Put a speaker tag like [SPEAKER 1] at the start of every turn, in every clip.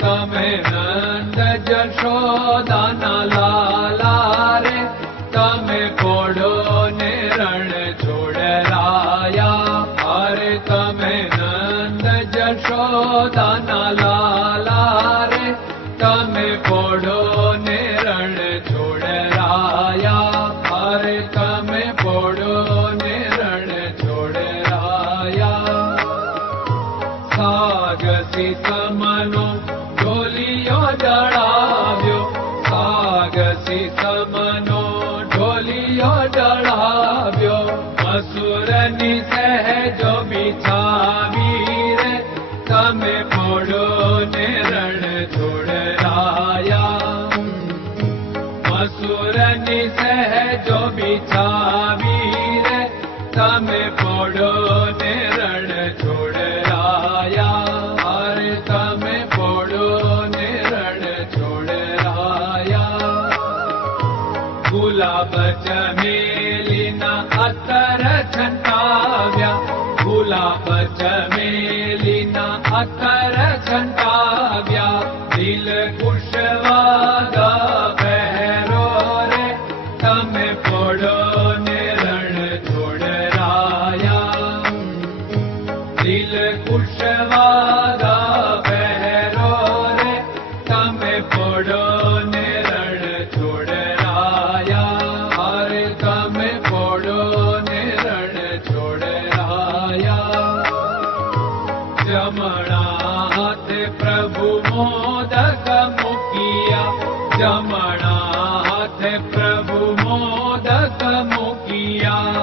[SPEAKER 1] તમે નંદ જશોદાના લાલા રે તમે કોડો ને રણ છોડરાયા અરે તમે નંદ જશોદાના લાલા રે તમે કોડો ઢોલિયો જડાવ્યો સાગસી સમનો ઢોલિયો જડાવ્યો અસુરની સહેજો બિછાવી રે તમે પોડો ને રણ છોડરાયા મસુરની સહેજો બિછાવી રે તમે પોડો ને भुलाब जलिना अकर झन्ताव्या अतर जलिना दिल कुशवा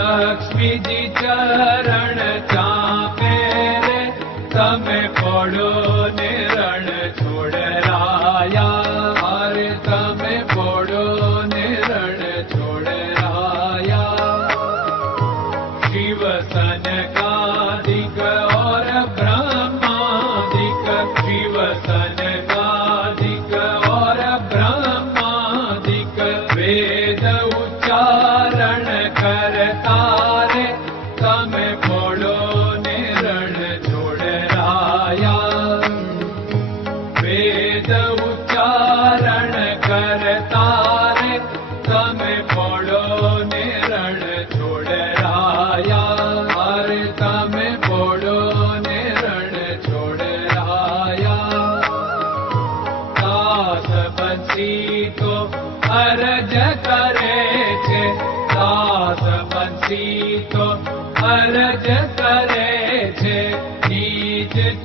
[SPEAKER 1] लक्ष्मी चरणे तमे पडो निर छोडरायारे तमे पडो निर छोडराया। शिवसनकाधिग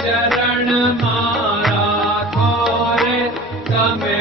[SPEAKER 1] चरण मारा
[SPEAKER 2] खोरे तमे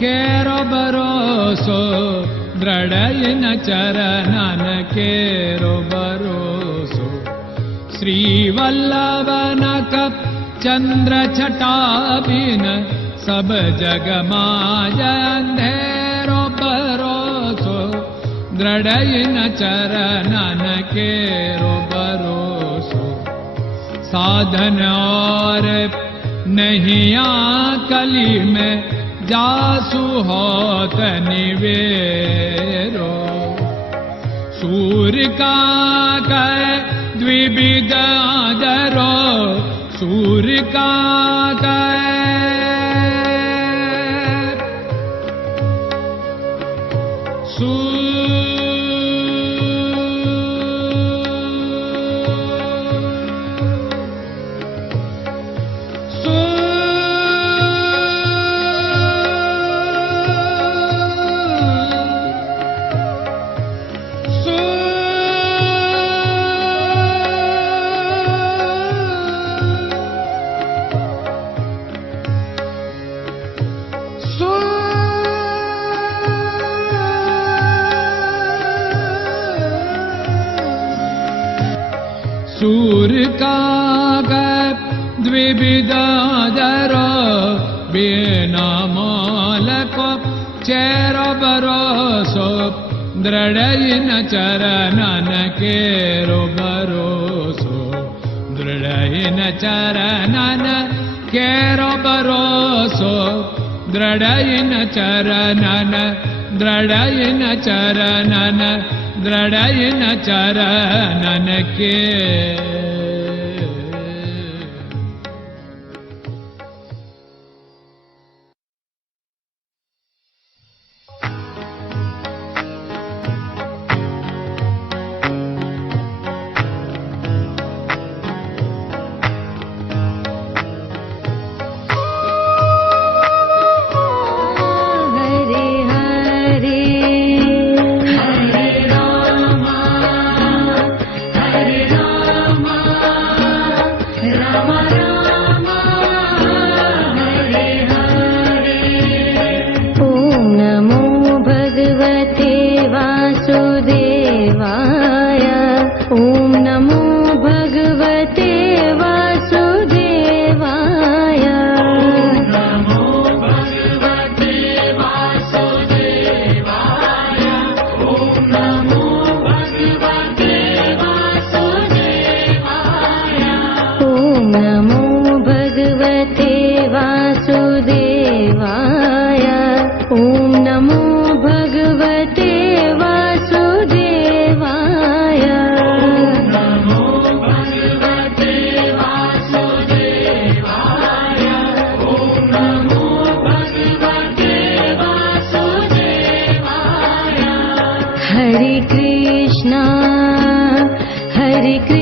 [SPEAKER 2] केरो भरोसो दृढयन चरणन केरो भरोसो श्रीवल्लभन कप चंद्र छटाबिन सब जग माया अंधेरो भरोसो दृढयन चरणन केरो भरोसो साधन और नहीं आ कली में जासु होत निवेरो। सूर्य का कह द्विविध आदरो। सूर्य का कह बिनामालको चेरो बरोसो दृढयिन चरणन केरो बरोसो दृढयिन चरणन केरो बरोसो दृढयिन चरणन दृढयिन चरणन दृढयिन चरणन के
[SPEAKER 3] हरे कृष्णा हरे कृष्णा